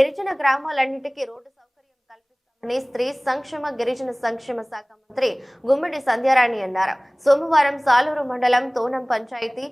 గిరిజన గ్రామాలన్నింటికీ రోడ్డు సౌకర్యం కల్పిస్తామని స్త్రీ సంక్షేమ గిరిజన సంక్షేమ శాఖ మంత్రి గుమ్మడి సంధ్యారాణి అన్నారు. సోమవారం సాలూరు మండలం తోనం పంచాయతీ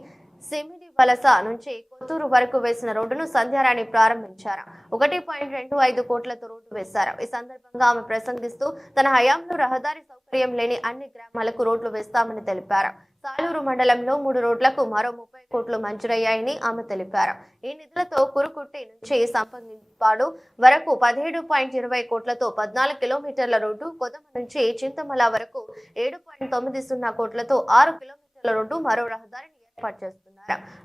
సిమిడి వలస నుంచి కొత్తూరు వరకు వేసిన రోడ్డును సంధ్యారాణి ప్రారంభించారు. 1.25 కోట్లతో రోడ్డు వేశారు. ఈ సందర్భంగా ఆమె ప్రసంగిస్తూ తన హయాంలో రహదారి సౌకర్యం లేని అన్ని గ్రామాలకు రోడ్లు వేస్తామని తెలిపారు. సాలూరు మండలంలో 3 రోడ్లకు మరో 30 కోట్లు మంజూరయ్యాయని ఆమె తెలిపారు. ఈ నిధులతో కురుకుట్టి నుంచి సంపంగిపాడు వరకు 17.20 కోట్లతో 14 కిలోమీటర్ల రోడ్డు, కొదమ నుంచి చింతమల వరకు 7.90 కోట్లతో 6 కిలోమీటర్ల రోడ్డు, మరో రహదారిని ఏర్పాటు చేస్తున్నారు.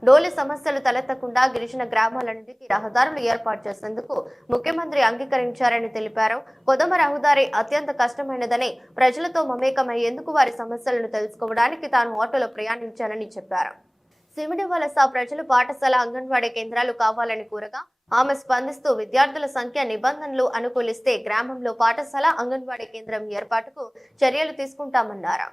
డోలి సమస్యలు తలెత్తకుండా గిరిజన గ్రామాలన్నింటికీ రహదారులు ఏర్పాటు చేసేందుకు ముఖ్యమంత్రి అంగీకరించారని తెలిపారు. కొదమ రహదారి అత్యంత కష్టమైనదని, ప్రజలతో మమేకమయ్యేందుకు వారి సమస్యలను తెలుసుకోవడానికి తాను ఆటోలో ప్రయాణించానని చెప్పారు. సిమిడి వలస ప్రజలు పాఠశాల, అంగన్వాడీ కేంద్రాలు కావాలని కోరగా ఆమె స్పందిస్తూ విద్యార్థుల సంఖ్య నిబంధనలు అనుకూలిస్తే గ్రామంలో పాఠశాల, అంగన్వాడీ కేంద్రం ఏర్పాటుకు చర్యలు తీసుకుంటామన్నారు.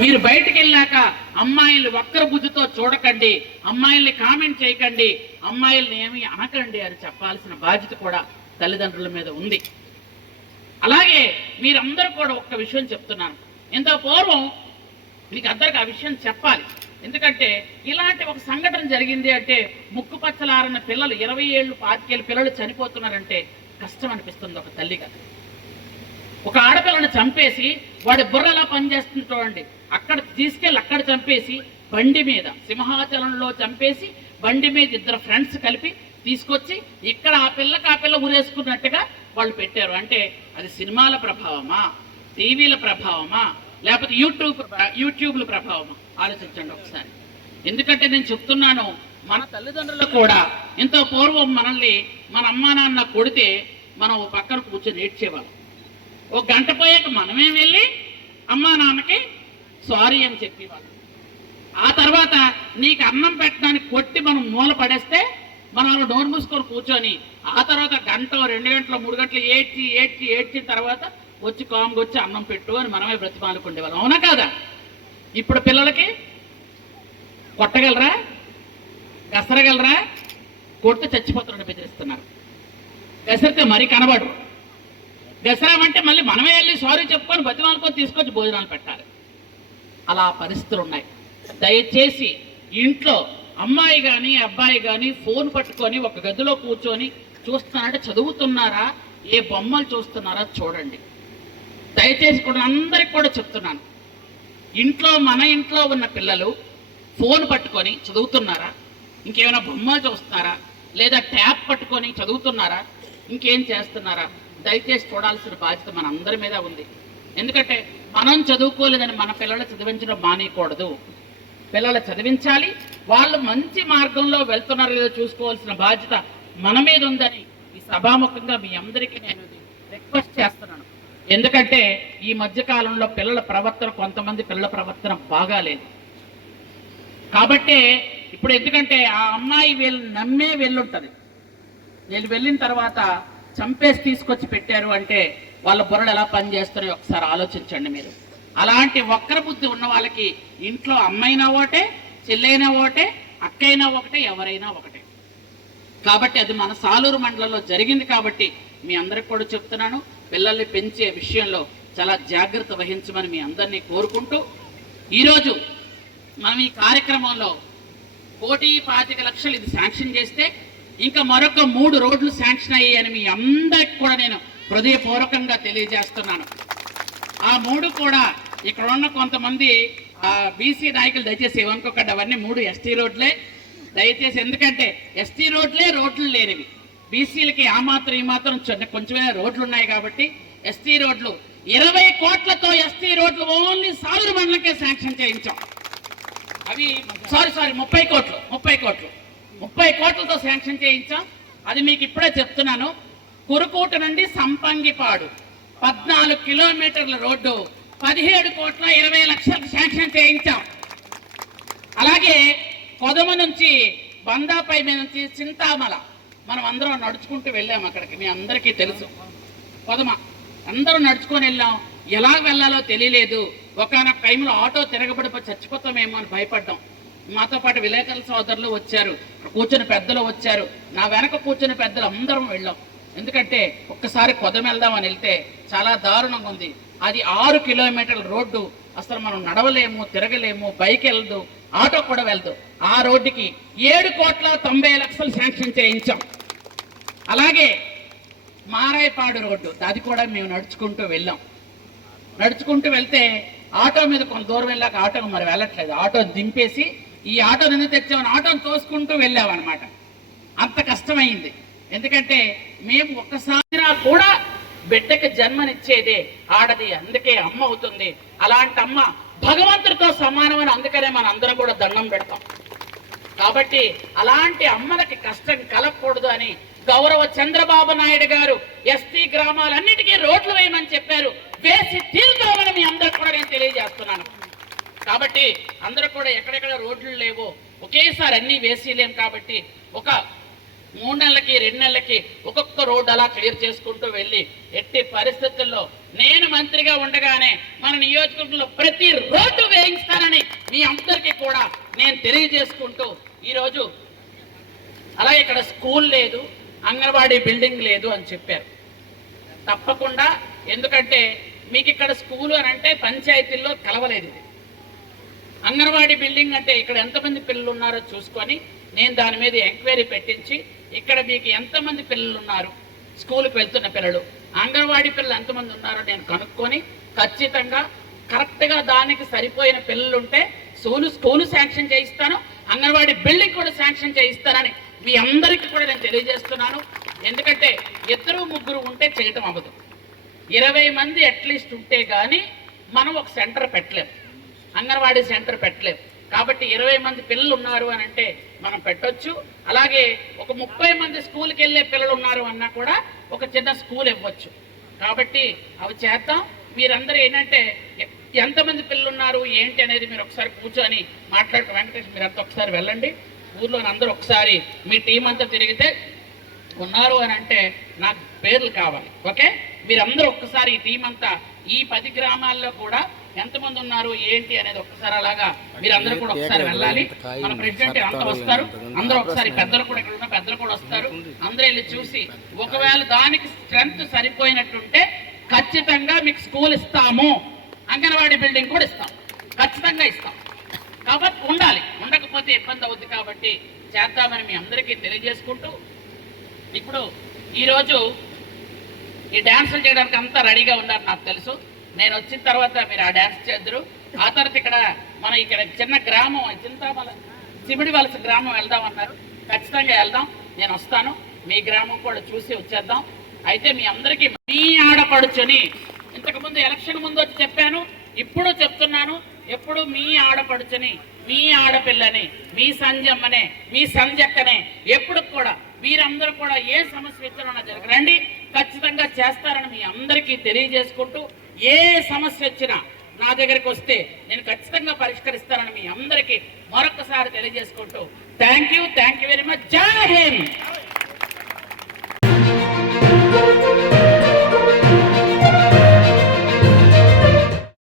మీరు బయటికి వెళ్ళాక అమ్మాయిల్ని ఒక్కర బుద్ధితో చూడకండి, అమ్మాయిల్ని కామెంట్ చేయకండి, అమ్మాయిల్ని ఏమి అనకండి అని చెప్పాల్సిన బాధ్యత కూడా తల్లిదండ్రుల మీద ఉంది. అలాగే మీరందరూ కూడా ఒక్క విషయం చెప్తున్నాను. ఇంత పూర్వం మీకు అందరికి ఆ విషయం చెప్పాలి. ఎందుకంటే ఇలాంటి ఒక సంఘటన జరిగింది అంటే ముక్కు పచ్చలారన్న పిల్లలు 20 ఏళ్ళు 25 ఏళ్ళు పిల్లలు చనిపోతున్నారంటే కష్టం అనిపిస్తుంది ఒక తల్లిగా. ఒక ఆడపిల్లని చంపేసి వాడి బుర్ర ఎలా పనిచేస్తుంది చూడండి. అక్కడ తీసుకెళ్ళి అక్కడ చంపేసి బండి మీద సింహాచలంలో చంపేసి బండి మీద 2 ఫ్రెండ్స్ కలిపి తీసుకొచ్చి ఇక్కడ ఆ పిల్ల ఊరేసుకున్నట్టుగా వాళ్ళు పెట్టారు. అంటే అది సినిమాల ప్రభావమా, టీవీల ప్రభావమా, లేకపోతే యూట్యూబ్ల ప్రభావమా? ఆలోచించండి ఒకసారి. ఎందుకంటే నేను చెప్తున్నాను, మన తల్లిదండ్రులు కూడా ఎంతో పూర్వం మనల్ని మన అమ్మా నాన్న కొడితే మనం పక్కన కూర్చొని ఏడ్చేవాళ్ళం. ఒక గంట పోయాక మనమే వెళ్ళి అమ్మా నాన్నకి సారీ అని చెప్పేవాళ్ళం. ఆ తర్వాత నీకు అన్నం పెట్టడానికి కొట్టి మనం మూల పడేస్తే మనం అలా నోరు మూసుకొని కూర్చొని ఆ తర్వాత గంట 2 గంటలు 3 గంటలు ఏడ్చిన తర్వాత వచ్చి కామ్గొచ్చి అన్నం పెట్టు అని మనమే బ్రతిమాలుకుండేవాళ్ళం. అవునా కాదా? ఇప్పుడు పిల్లలకి కొట్టగలరా, గసరగలరా? కొట్టి చచ్చిపోతారని బెదిరిస్తున్నారు. గసరితే మరీ కనబడరు. గసరామంటే మళ్ళీ మనమే వెళ్ళి సారీ చెప్పుకొని బతిమాలుకొని తీసుకొచ్చి భోజనాలు పెట్టాలి. అలా పరిస్థితులు ఉన్నాయి. దయచేసి ఇంట్లో అమ్మాయి కానీ అబ్బాయి కానీ ఫోన్ పట్టుకొని ఒక గదిలో కూర్చొని చూస్తున్నారంటే చదువుతున్నారా, ఏ బొమ్మలు చూస్తున్నారా చూడండి. దయచేసి కూడా అందరికి కూడా చెప్తున్నాను, మన ఇంట్లో ఉన్న పిల్లలు ఫోన్ పట్టుకొని చదువుతున్నారా, ఇంకేమైనా బొమ్మలు చూస్తున్నారా, లేదా ట్యాబ్ పట్టుకొని చదువుతున్నారా, ఇంకేం చేస్తున్నారా? దయచేసి చూడాల్సిన బాధ్యత మన అందరి మీద ఉంది. ఎందుకంటే మనం చదువుకోలేదని మన పిల్లలు చదివించడం మానేయకూడదు. పిల్లలు చదివించాలి. వాళ్ళు మంచి మార్గంలో వెళ్తున్నారో లేదో చూసుకోవాల్సిన బాధ్యత మన మీద ఉందని ఈ సభాముఖంగా మీ అందరికీ నేను రిక్వెస్ట్ చేస్తున్నాను. ఎందుకంటే ఈ మధ్యకాలంలో పిల్లల ప్రవర్తన, కొంతమంది పిల్లల ప్రవర్తన బాగాలేదు. కాబట్టే ఇప్పుడు ఎందుకంటే ఆ అమ్మాయి వీళ్ళని నమ్మే వెళ్ళుంటుంది. వీళ్ళు వెళ్ళిన తర్వాత చంపేసి తీసుకొచ్చి పెట్టారు అంటే వాళ్ళ బుర్రలు ఎలా పనిచేస్తారో ఒకసారి ఆలోచించండి మీరు. అలాంటి వక్ర బుద్ధి ఉన్న వాళ్ళకి ఇంట్లో అమ్మైనా ఒకటే, చెల్లైనా ఒకటే, అక్కైనా ఒకటే, ఎవరైనా ఒకటే. కాబట్టి అది మన సాలూరు మండలంలో జరిగింది. కాబట్టి మీ అందరికి కూడా చెప్తున్నాను, పిల్లల్ని పెంచే విషయంలో చాలా జాగ్రత్త వహించమని మీ అందరినీ కోరుకుంటూ, ఈరోజు మనం ఈ కార్యక్రమంలో 1,25 లక్షలు ఇది శాంక్షన్ చేస్తే ఇంకా మరొక 3 రోడ్లు శాంక్షన్ అయ్యాయని మీ అందరికి కూడా నేను హృదయపూర్వకంగా తెలియజేస్తున్నాను. ఆ 3 కూడా ఇక్కడ ఉన్న కొంతమంది బీసీ నాయకులు దయచేసి ఏమనుకోకండి, అవన్నీ 3 ఎస్టీ రోడ్లే దయచేసి. ఎందుకంటే ఎస్టీ రోడ్లు లేనివి, బీసీలకి ఆ మాత్రం ఈ మాత్రం కొంచెమే రోడ్లు ఉన్నాయి. కాబట్టి ఎస్టీ రోడ్లు 20 కోట్లతో ఎస్టీ రోడ్లు ఓన్లీ సాలూరు మండలకే శాంక్షన్ చేయించాం. అవి 30 కోట్లు 30 కోట్లతో శాంక్షన్ చేయించాం. అది మీకు ఇప్పుడే చెప్తున్నాను. కురుకూట నుండి సంపంగిపాడు 14 కిలోమీటర్ల రోడ్డు 17,20,00,000 శాంక్షన్ చేయించాం. అలాగే కొదమ నుంచి బందాపై మీద నుంచి చింతామల మనం అందరం నడుచుకుంటూ వెళ్ళాం. అక్కడికి మీ అందరికీ తెలుసు. కొదమ అందరం నడుచుకొని వెళ్ళాం. ఎలా వెళ్ళాలో తెలియలేదు. ఒకనొక టైంలో ఆటో తిరగబడిపోయి చచ్చిపోతామేమో అని భయపడ్డాం. మాతో పాటు విలేకరుల సోదరులు వచ్చారు, కూర్చుని పెద్దలు వచ్చారు, నా వెనక కూర్చుని పెద్దలు అందరం వెళ్ళాం. ఎందుకంటే ఒక్కసారి కొదమ వెళ్దామని వెళ్తే చాలా దారుణంగా ఉంది. అది 6 కిలోమీటర్ల రోడ్డు. అసలు మనం నడవలేము, తిరగలేము, బైక్ వెళ్ళదు, ఆటో కూడా వెళ్దు. ఆ రోడ్డుకి 7,90,00,000 శాంక్షన్ చేయించాం. అలాగే మారాయపాడు రోడ్డు, అది కూడా మేము నడుచుకుంటూ వెళ్ళాం. నడుచుకుంటూ వెళ్తే ఆటో మీద కొంత దూరం వెళ్ళాక ఆటో మరి వెళ్ళట్లేదు. ఆటో దింపేసి ఈ ఆటోని ఎందుకు తెచ్చామని ఆటోని తోసుకుంటూ వెళ్ళామన్నమాట. అంత కష్టమైంది. ఎందుకంటే మేము ఒక్కసారి కూడా బిడ్డకి జన్మనిచ్చేదే ఆడది, అందుకే అమ్మ అవుతుంది. అలాంటి అమ్మ భగవంతుడితో సమానమని అందుకనే మన అందరం కూడా దండం పెడతాం. కాబట్టి అలాంటి అమ్మలకి కష్టం కలగకూడదు అని గౌరవ చంద్రబాబు నాయుడు గారు ఎస్టీ గ్రామాలన్నిటికీ రోడ్లు వేయమని చెప్పారు. వేసి తీరుతామని మీ అందరికి కూడా నేను తెలియజేస్తున్నాను. కాబట్టి అందరూ కూడా ఎక్కడెక్కడ రోడ్లు లేవో ఒకేసారి అన్ని వేసేయలేం. కాబట్టి ఒక 3 నెలలకి 2 నెలలకి ఒక్కొక్క రోడ్డు అలా క్లియర్ చేసుకుంటూ వెళ్ళి ఎట్టి పరిస్థితుల్లో నేను మంత్రిగా ఉండగానే మన నియోజకవర్గంలో ప్రతి రోడ్డు వేయిస్తానని మీ అందరికీ కూడా నేను తెలియజేసుకుంటూ ఈరోజు అలాగే ఇక్కడ స్కూల్ లేదు, అంగన్వాడీ బిల్డింగ్ లేదు అని చెప్పారు. తప్పకుండా, ఎందుకంటే మీకు ఇక్కడ స్కూలు అని అంటే పంచాయతీల్లో కలవలేదు. ఇది అంగన్వాడీ బిల్డింగ్ అంటే ఇక్కడ ఎంతమంది పిల్లలు ఉన్నారో చూసుకొని నేను దాని మీద ఎంక్వైరీ పెట్టించి ఇక్కడ మీకు ఎంతమంది పిల్లలు ఉన్నారు, స్కూల్కి వెళ్తున్న పిల్లలు, అంగన్వాడీ పిల్లలు ఎంతమంది ఉన్నారో నేను కనుక్కొని ఖచ్చితంగా కరెక్ట్గా దానికి సరిపోయిన పిల్లలు ఉంటే స్కూలు శాంక్షన్ చేయిస్తాను, అంగన్వాడీ బిల్డింగ్ కూడా శాంక్షన్ చేయిస్తానని మీ అందరికీ కూడా నేను తెలియజేస్తున్నాను. ఎందుకంటే 2-3 ఉంటే చేయటం అవ్వదు. 20 మంది అట్లీస్ట్ ఉంటే కానీ మనం ఒక సెంటర్ పెట్టలేం, అంగన్వాడీ సెంటర్ పెట్టలేం. కాబట్టి 20 మంది పిల్లలు ఉన్నారు అని అంటే మనం పెట్టొచ్చు. అలాగే ఒక 30 మంది స్కూల్కి వెళ్ళే పిల్లలు ఉన్నారు అన్నా కూడా ఒక చిన్న స్కూల్ ఇవ్వచ్చు. కాబట్టి అవి చేద్దాం. మీరందరూ ఏంటంటే ఎంతమంది పిల్లలు ఉన్నారు ఏంటి అనేది మీరు ఒకసారి కూర్చొని మాట్లాడుతూ వెంకటేష్ మీరంతా ఒకసారి వెళ్ళండి, ఊర్లోని అందరూ ఒకసారి మీ టీం అంతా తిరిగితే ఉన్నారు అని అంటే నాకు పేర్లు కావాలి. ఓకే, మీరందరూ ఒక్కసారి ఈ టీం అంతా ఈ 10 గ్రామాల్లో కూడా ఎంతమంది ఉన్నారు ఏంటి అనేది ఒక్కసారి అలాగా మీరందరూ కూడా ఒకసారి వెళ్ళాలి. మన ప్రెసిడెంట్ అంతా వస్తారు, అందరూ ఒకసారి పెద్దలు కూడా ఇక్కడ ఉన్న పెద్దలు కూడా వస్తారు. అందరూ వెళ్ళి చూసి ఒకవేళ దానికి స్ట్రెంత్ సరిపోయినట్టుంటే ఖచ్చితంగా మీకు స్కూల్ ఇస్తాము, అంగన్వాడీ బిల్డింగ్ కూడా ఇస్తాం, ఖచ్చితంగా ఇస్తాం. కాబట్టి ఉండాలి, ఉండకపోతే ఇబ్బంది అవుద్ది. కాబట్టి చేద్దామని మీ అందరికీ తెలియజేసుకుంటూ ఇప్పుడు ఈరోజు ఈ డ్యాన్సులు చేయడానికి అంతా రెడీగా ఉన్నారు నాకు తెలుసు. నేను వచ్చిన తర్వాత మీరు ఆ డ్యాన్స్ చేద్దరు. ఆ తర్వాత ఇక్కడ చిన్న గ్రామం చింతామల సిమిడి వలస గ్రామం వెళ్దామన్నారు. ఖచ్చితంగా వెళ్దాం, నేను వస్తాను. మీ గ్రామం కూడా చూసి వచ్చేద్దాం. అయితే మీ అందరికీ మీ ఆడపడుచుని ఇంతకుముందు ఎలక్షన్ ముందు వచ్చి చెప్పాను, ఇప్పుడు చెప్తున్నాను, ఎప్పుడు మీ ఆడపడుచుని, మీ ఆడపిల్లని, మీ సంజమ్మనే, మీ సంజక్కనే ఎప్పుడు కూడా మీరందరూ కూడా ఏ సమస్య ఇచ్చినా జరగరండి, ఖచ్చితంగా చేస్తారని మీ అందరికీ తెలియజేసుకుంటూ ఏ సమస్య వచ్చినా నా దగ్గరికి వస్తే నేను ఖచ్చితంగా పరిష్కరిస్తానని మీ అందరికీ మరొకసారి తెలియజేసుకుంటూ థ్యాంక్ యూ వెరీ మచ్. జై హింద్.